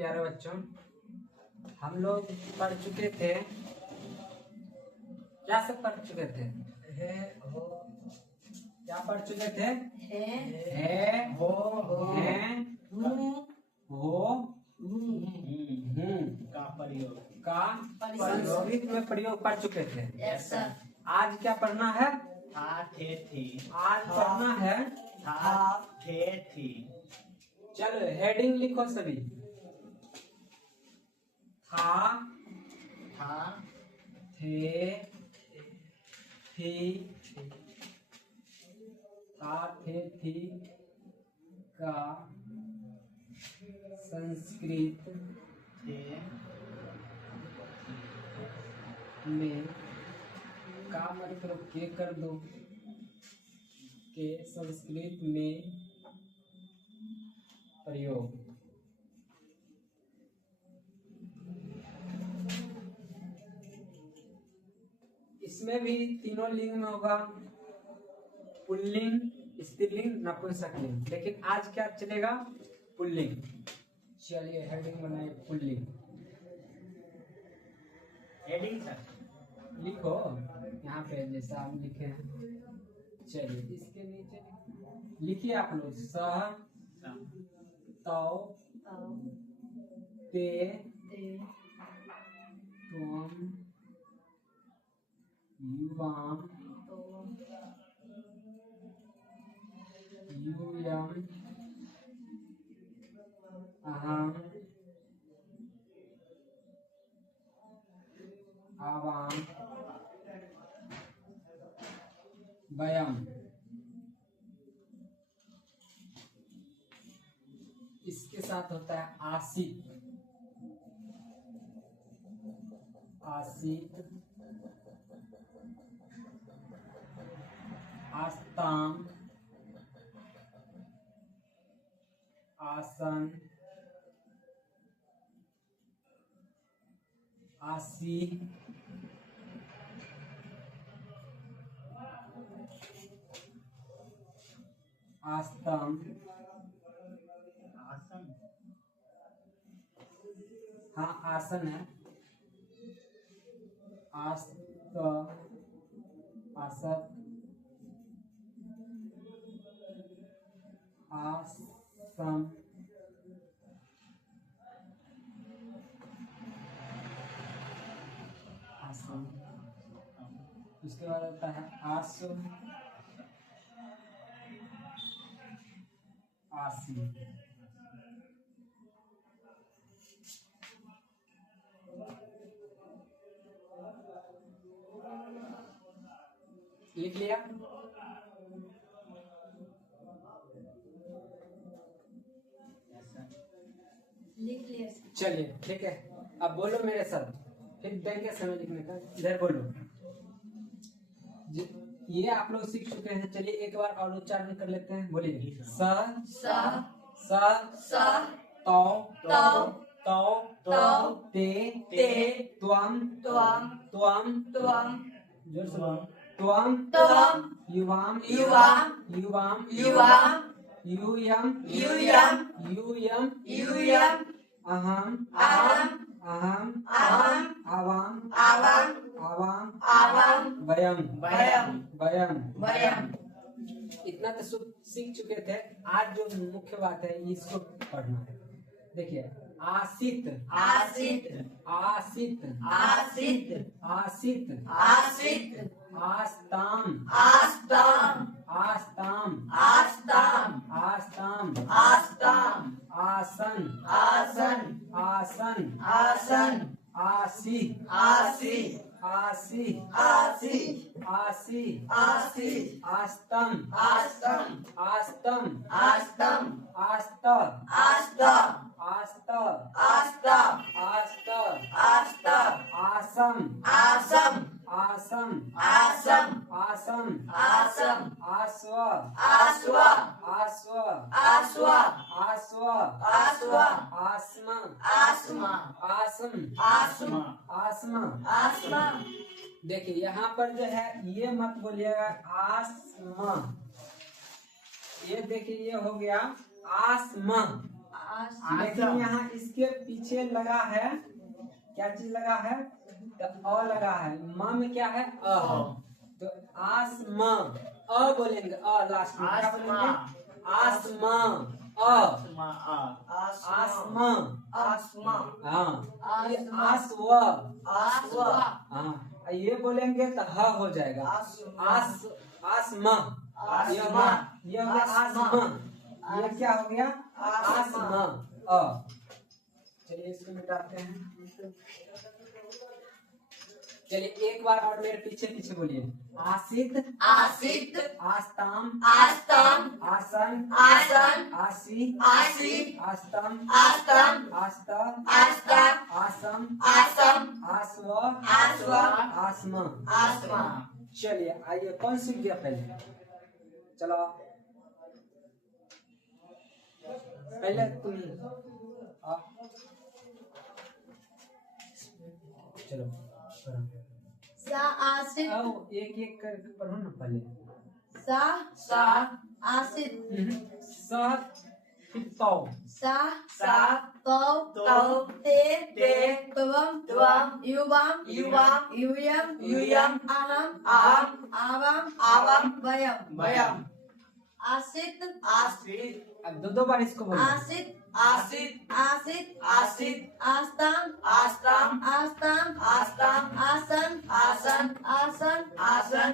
प्यारे बच्चों, हम लोग पढ़ चुके थे, क्या सब पढ़ चुके थे? है हो, क्या पढ़ चुके थे? है हो, हैं, हो, का संस्कृत में प्रयोग पढ़ चुके थे। Yes sir. आज क्या पढ़ना है? आज पढ़ना है चलो हेडिंग लिखो सभी। था, थे, थी, था, थे, थी का संस्कृत में का मतलब के कर दो, के संस्कृत में प्रयोग। इसमें भी तीनों लिंग में होगा, पुल्लिंग, स्त्रीलिंग, नपुंसकलिंग, लेकिन आज क्या चलेगा? पुल्लिंग। चलिए हेडिंग बनाए पुल्लिंग। हेडिंग सर लिखो यहाँ पे जैसा हम लिखे हैं। चलिए इसके नीचे लिखिए आप लोग। सह, तौ, ते, त्वं, युवाम, यूयम, अहम, आवाम, वयम। इसके साथ होता है आसित, आसित, आस्ताम, आसन, आसी, आस्तम, हाँ आसन है, आस्त, आसत, आसम, आसम। उसके बाद होता है आसम, आसी। लिख लिया? लिख लिया। चलिए ठीक है, अब बोलो मेरे साथ, फिर देंगे समय लिखने का। इधर बोलो। ये आप लोग सीख चुके हैं। चलिए एक बार और उच्चारण कर लेते हैं। बोलिए। स, तौ, ते, त्वं, जोर से बोलो। त्वं, युवाम, यूयम, अहम, आवाम, वयम। इतना तो सीख चुके थे। आज जो मुख्य बात है इसको पढ़ना है। देखिए आसित, आस्ताम, आसन, आसी, आस्तम, आसमा। देखिए यहाँ पर जो है ये मत बोलिएगा आसमा, ये देखिए ये हो गया आसमा। लेकिन यहाँ इसके पीछे लगा है, क्या चीज लगा है? तो अ लगा है। म में क्या है? अ है। तो आसमा, अ बोलेंगे, अ लास्ट में क्या बोलेंगे? आसमा, अ आसमा, आसमा, हाँ ये आसव, आसवा, हाँ ये बोलेंगे तो ह हो जाएगा। आस आसमा, ये हो गया आसमा, ये क्या हो गया? आसमा। अ चलिए इसको मिटाते हैं। चलिए एक बार और मेरे पीछे पीछे बोलिए। आसित, आसित, आस्ताम, आस्तम, आसन, आसन, आसी, आसी, आस्तम, आस्तम, आस्त, आस्ता, आसम, आसम, आस्व, आस्व, आसमा। आसमा। चलिए आइए, कौन सीख गया पहले? चलो पहले तुम ही। चलो पढ़ो। सा आसित, आओ एक एक कर पढ़ो ना पहले। सा सा आसित, सा फिर तौ, सा सा तौ तौ ते ते त्वम त्वम युवम युवम यूयम यूयम अहम अहम आवम आवम वयम वयम। आसित आसित, अब दो बार इसको बोलो। आसित आसित आसित आसित आस्ताम आस्ताम आस्ताम आस्ताम आसन आसन आसन आसन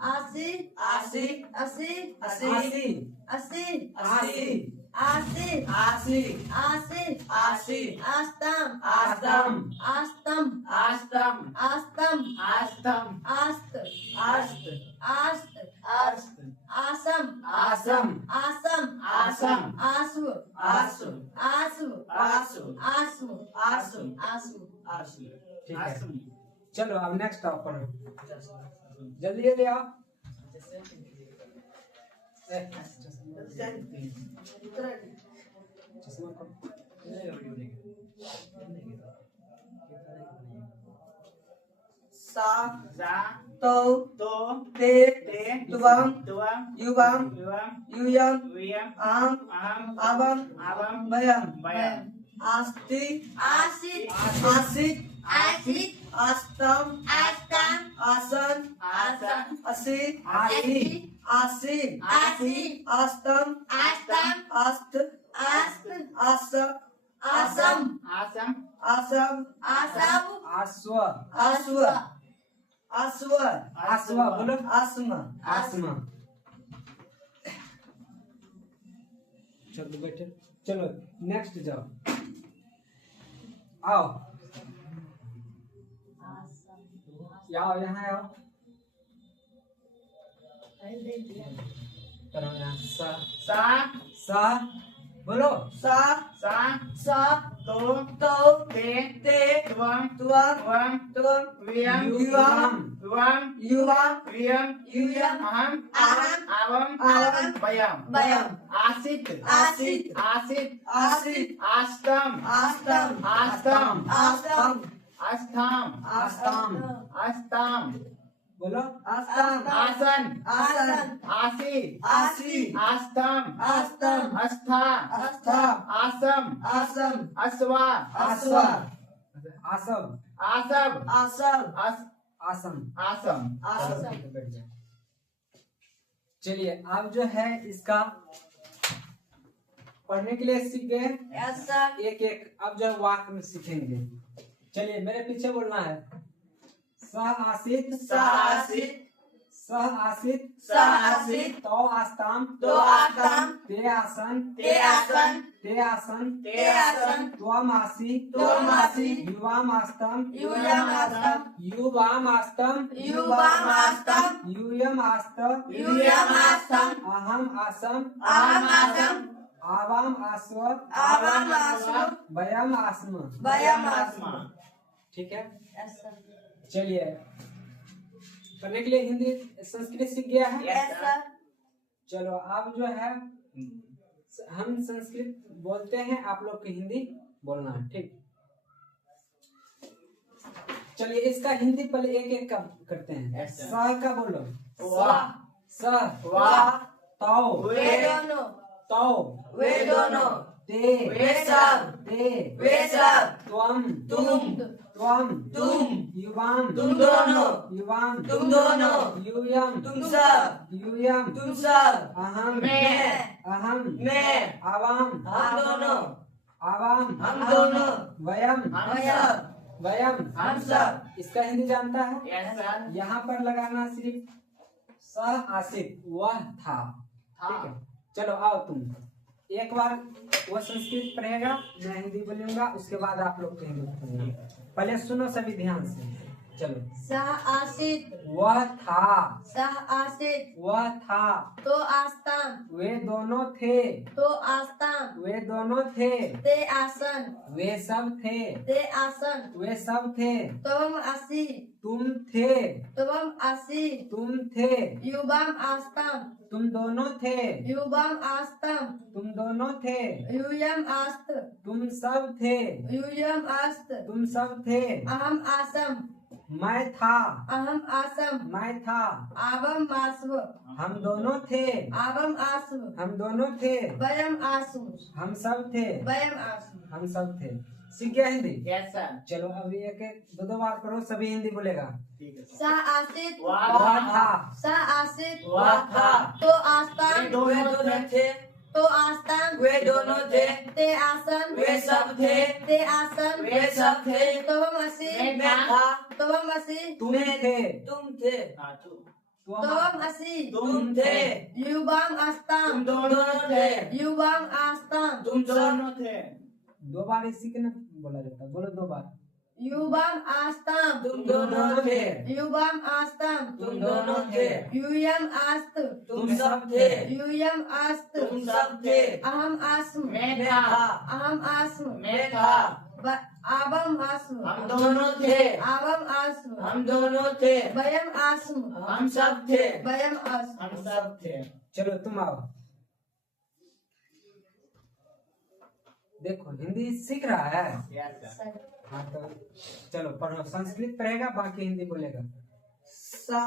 आसी आसी असी असी आसी, असी आसी, आसी आसी आसी आसी आस्ताम आस्तम, आस्तम आस्तम, आस्तम आस्तम, आस्त आस्त, आस्त आस्त, आसम आसम, आसम आसम, आसु आसु, आसु आसु, आसु आसु, आसु आसु। ठीक है, चलो अब नेक्स्ट आप पढ़ो। जल्दी जल्दी आओ। चश्मा को सा सा तो तो ते ते तुवम तुवम युवम युवम यूयम वियम आम अहम आवम आवम वयम वयम। आस्ति आसित आसित आसित आस्तम आस्तम आसन आसन असी आसी, आसी आसी आस्तम आस्तम आस्त आस्त आस आसम आसम आसम आसम आस्व, आस्व आस्व आस्व बोलो। आसम आसमा। चलो बैठे, चलो नेक्स्ट जाओ। आओ आओ यहाँ आओ। करो यहाँ सा, सा सा बोलो। सा सा सा तो तो ते ते तुवम तुवम तुवम तुवम वियम युवम तुवम युवम वियम यूयम अहम अहम आवम आवम वयम। वयम आसित आसित आसित आसित आस्तम आस्तम आस्तम आस्तम आस्थाम आस्ताम आस्ताम बोलो। आस्तम आसन आसन आसी आसी आस्तम आस्तम अस्था अस्था आसम आसम अस्वा अस्वा आसम, आसब आसम आसम, आसम। आसम बैठ जाओ। चलिए अब जो है इसका पढ़ने के लिए सीख गए। ऐसा एक एक अब जो वाक्य में सीखेंगे। चलिए मेरे पीछे बोलना है। सह आसित, सासित सह आसित, सासित तो आस्ताम, तो आस्तम ते आसन, ते आसन ते आसन, ते आसन त्वम आसी, त्वम आसी युवाम आस्तम, यूयम आस्तम युवाम आस्तम, युवम आस्तम यूयम आस्त, यूयम आस्तम अहम आसम, अहम आसम आवाम आस्व, आवाम आस्व वयम आस्म। वयम आस्म। ठीक है, ऐसा चलिए पढ़ने के लिए हिंदी संस्कृत सीख गया है। ऐसा चलो अब जो है हम संस्कृत बोलते हैं, आप लोग को हिंदी बोलना है। ठीक, चलिए इसका हिंदी पहले एक एक का करते हैं। स का बोलो। वाह स, वाह तौ, वे दोनों तौ, वे दोनों ते वे सब ते वे सब त्वम तुम त्वम तुम युवाम तुम दोनों युवाम तुम दोनों यूयम तुम सब यूयम तुम सब अहम मैं अहम मैं आवाम हम दोनों आवाम हम दोनों वयम हम सब वयम हम सब इसका हिंदी जानता है? Yes, sir. यहाँ पर लगाना सिर्फ सह आसित वह था। ठीक है, चलो आओ तुम एक बार वो संस्कृत पढ़ेगा, मैं हिंदी बोलूंगा, उसके बाद आप लोग हिंदी बोलेंगे। पहले सुनो सभी ध्यान से, चलो। सह आसित वह था सह आसित वह था तो आस्ताम वे दोनों थे तो आस्ताम वे दोनों थे ते आसन वे सब थे ते आसन वे सब थे तवम आसी तुम थे तवम आसी तुम थे युवाम आस्ताम तुम दोनों थे युवाम आस्ताम तुम दोनों थे यूयम आस्त तुम सब थे यूयम आस्त तुम सब थे अहम आसम मैं था अहम आसम मैं था आवम आस्व हम दोनों थे आवम आस्व हम दोनों थे वयम आसु हम सब थे वयम आसु हम सब थे। सीख गया हिंदी? Yes, sir. चलो अभी एक दो बार करो, सभी हिंदी बोलेगा। ठीक है, sir. सह आसित वह था सह आसित वह था तो आस्ताम वे दोनों थे तो आस्ताम वे दोनों थे ते आसन वे सब थे ते आसन वे सब थे तवम असी मैं था तवम असी तुम थे तुम थे हाँ, तू. तवम असी तुम थे युवाम तुम आस्ताम दोनों थे युवाम आस्ताम तुम दोनों थे. दो बार इसी के ना बोला जाता, बोलो दो बार। युवाम आस्ताम तुम दोनों थे युवाम आस्ताम तुम दोनों थे यूयम आस्त तुम सब थे यूयम आस्त तुम सब थे अहम आस्म मैं था अहम आस्म मैं था आवम आस्म हम दोनों थे आवम आस्म हम दोनों थे वयम आस्म हम सब थे वयम आस्म हम सब थे. चलो तुम आओ, देखो हिंदी सीख रहा है। Yes, sir. हाँ तो चलो पढ़ो, संस्कृत पढ़ेगा बाकी हिंदी बोलेगा। सा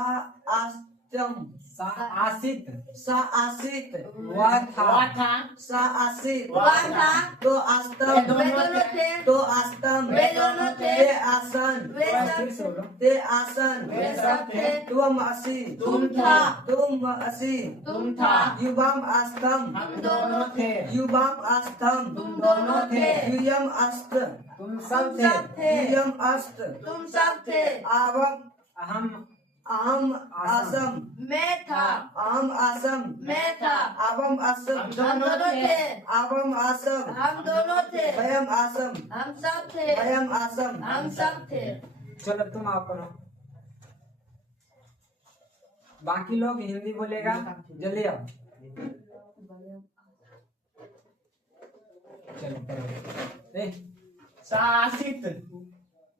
आस्तम सा आसित सा आसित वह था वह था सा आसित वह था तो वे आस्तम दोनों थे तो आस्तम वे दोनों थे ते आसन वे थोड़ा सब फिर से बोलो। ते आसन वे सब थे तुम असी तुम था तुम असी तुम था युवाम आस्तम हम दोनों थे युवाम आस्तम तुम दोनों थे युयम अस्त तुम तुम सब सब थे थे युयम अस्त तुम सब थे आवम अहम आम आसम मैं था आम आसम मैं था आवम असम हम दोनों थे आवम आसम हम दोनों थे वयम आसम हम सब थे वयम आसम हम सब थे चलो तुम आप पढ़ो, बाकी लोग हिंदी बोलेगा, जल्दी आओ। चलो पढ़ो। ए, शासित.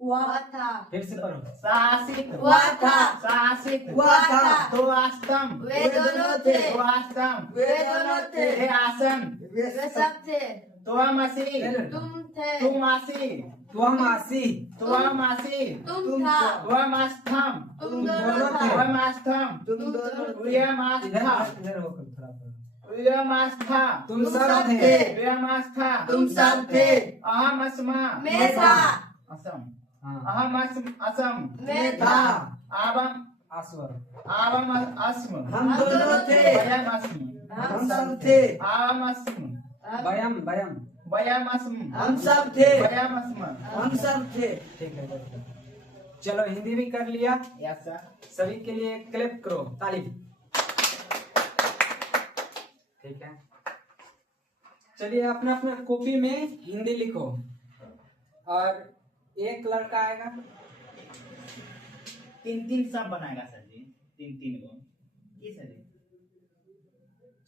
वह था फिर से पढ़ो। शासित. वह था शासित. वह था तो आस्तम. वे दोनों थे तो आस्तम. वे दोनों थे ते आसन. वे सब थे तो मसी. तुम थे तुम आसी. तुम आसी तुम आसी. तुम था तुम आस्थम. तुम दोनों थे। था तुम आस्थम. तुम दोनों वियम इधर आस्था. इधर होकर थोड़ा पढ़ो। वियम आस्था. तुम तुम सब सब थे थे वियम आस्था. तुम सब थे अहम अस्मा. मैं था असम. हाँ अहम असम. मैं था आवम. आस्वर आवम अस्म. हम दोनों थे वयम अस्म. हम सब थे आवम अस्म. बयम बयम वयम अस्म. हम सब थे वयम अस्म. हम सब थे ठीक है चलो हिंदी भी कर लिया, यस सर. सभी के लिए क्लैप करो, ताली। ठीक है, चलिए अपना अपना कॉपी में हिंदी लिखो, और एक लड़का आएगा, 3 सब बनाएगा सर जी. 3 को. ये सर जी.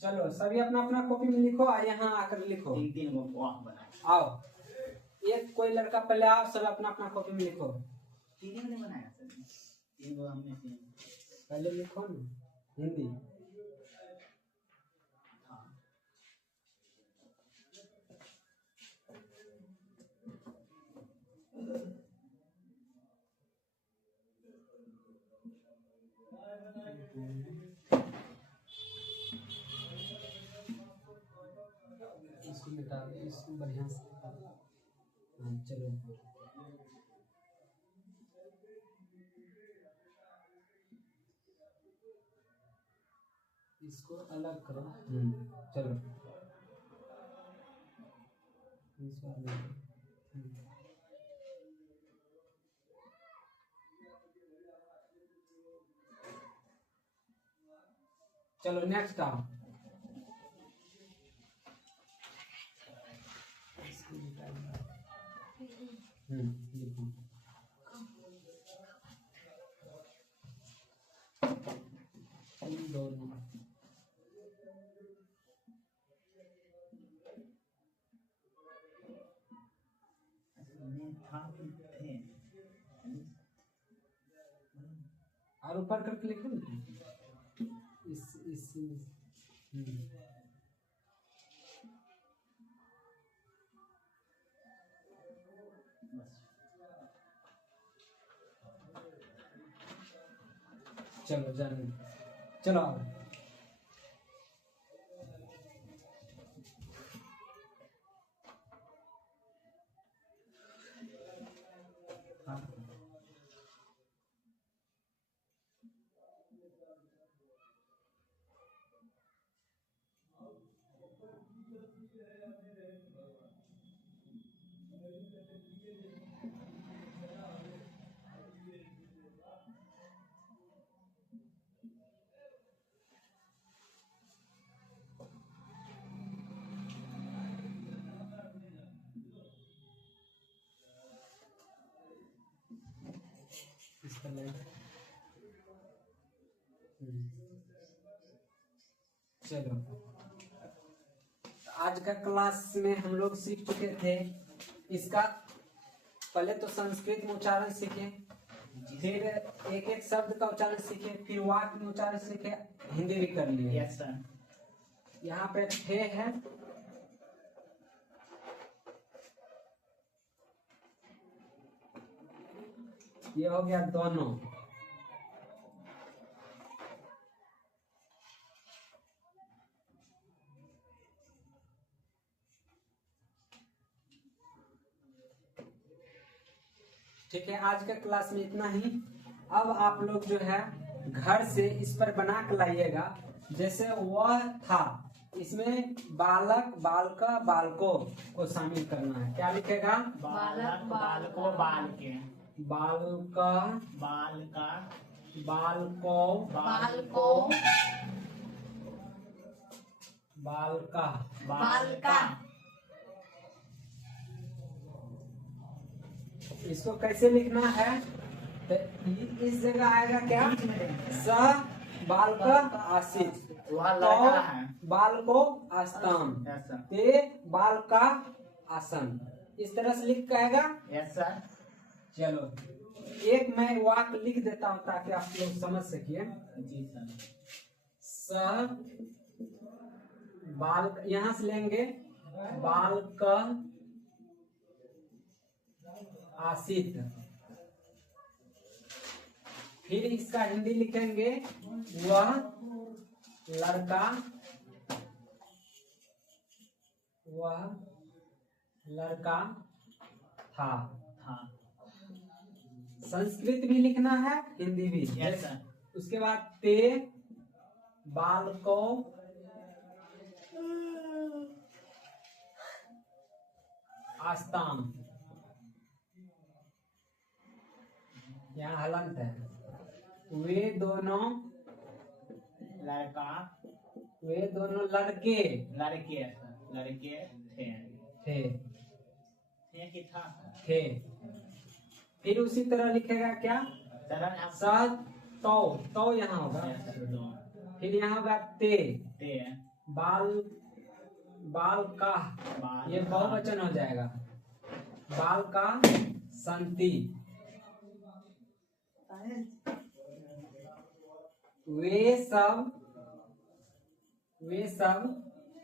चलो सभी अपना अपना कॉपी में लिखो और यहाँ आकर लिखो। 3 को वाह बनाएगा. आओ, एक कोई लड़का पहले आओ, सब अपना अपना कॉपी में लिखो। 3 ने बनाया सर जी. 3 को हमने 3. पहले लिखो ना हिंदी। इसको मिटा दो इसको बढ़िया से। हाँ चलो इसको अलग करो। चलो इसको अलग करो। चलो नेक्स्ट आओ। लिखो। दोनों और ऊपर करके लिखो ना। इस चलो जाने चलो आओ। इसका लाइन चलो आज का क्लास में हम लोग सीख चुके थे इसका। पहले तो संस्कृत में उच्चारण सीखे, फिर एक एक शब्द का उच्चारण सीखे, फिर वाक्य में उच्चारण सीखे, हिंदी भी कर लिए। Yes sir. यहाँ पे थे है, ये हो गया दोनों। ठीक है, आज का क्लास में इतना ही। अब आप लोग जो है घर से इस पर बना के लाइएगा। जैसे वह था, इसमें बालक, बालका, बालको को शामिल करना है। क्या लिखेगा? बालक, बालको, बालके। बालका, बालका, बालको, बालको, बालका। बालका। इसको कैसे लिखना है? तो इस जगह आएगा क्या? स बालका आसित, वह लड़का है। बाल को आस्ताम, यस सर। ते बाल का आसन। इस तरह से लिख के आएगा। Yes sir. चलो एक मैं वाक्य लिख देता हूँ ताकि आप लोग समझ सकिए। जी सर। स बाल, यहाँ से लेंगे बाल का आसित, फिर इसका हिंदी लिखेंगे वह लड़का, वह लड़का था। हाँ। संस्कृत भी लिखना है, हिंदी भी। Yes sir. उसके बाद ते बाल को आस्ताम, यहाँ हलंत है। वे दोनों लड़का, वे दोनों लड़के लड़के सर, लड़के थे। थे, थे कि था? थे। फिर उसी तरह लिखेगा क्या? सर आप स तो यहाँ होगा। यस सर, दो। फिर यहाँ होगा ते ते बाल, बाल का, बाल ये का। बहुवचन हो जाएगा। बाल का संति, वे सब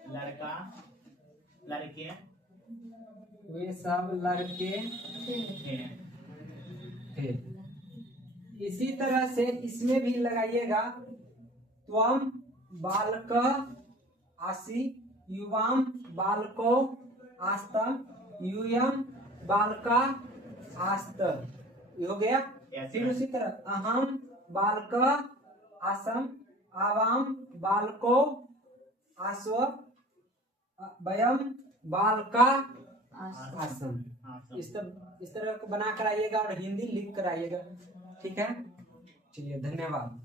लड़का, लड़के वे सब लड़के थे। थे। इसी तरह से इसमें भी लगाइएगा त्वम बालक आसी युवाम बालको आस्त, यूयम बालका आस्त। ये हो गया। Yes, फिर sir. उसी तरह अहम बालक आसम, आवाम बालको आस्व, वयम बालका आसम। हाँ, इस तरह बना कर आइएगा और हिंदी लिख कर आइएगा। ठीक है, चलिए धन्यवाद।